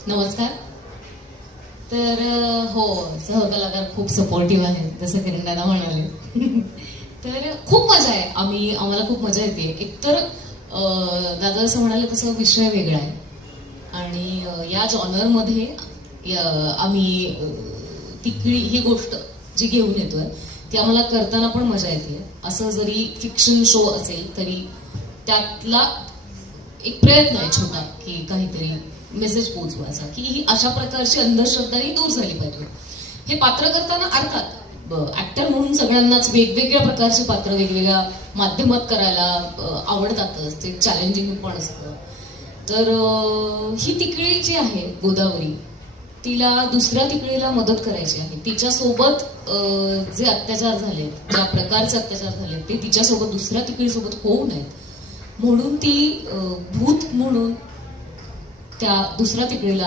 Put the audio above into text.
नमस्कार. तर हो, सहकलाकार खूप सपोर्टिव्ह आहेत, जसं किरण दादा म्हणाले. तर खूप मजा आहे. आम्हाला खूप मजा येते. एकतर दादा जसं म्हणाले तसं विषय वेगळा आहे आणि या जॉनरमध्ये आम्ही तिकडी ही गोष्ट जी घेऊन येतोय ती आम्हाला करताना पण मजा येते. असं जरी फिक्शन शो असेल तरी त्यातला एक प्रयत्न आहे छोटा की काहीतरी मेसेज पोहोचवायचा की ही अशा प्रकारची अंधश्रद्धा ही दूर झाली पाहिजे. हे पात्र करताना अर्थात ऍक्टर म्हणून सगळ्यांनाच वेगवेगळ्या प्रकारचे पात्र वेगवेगळ्या माध्यमात करायला आवडतातच. ते चॅलेंजिंग पण असतं. तर ही तिकडी जी आहे गोदावरी, तिला दुसऱ्या तिकडीला मदत करायची आहे. तिच्यासोबत जे अत्याचार झाले, ज्या प्रकारचे अत्याचार झाले ते तिच्यासोबत दुसऱ्या तिकडीसोबत होऊ नयेत म्हणून ती भूत म्हणून त्या दुसऱ्या तिकडीला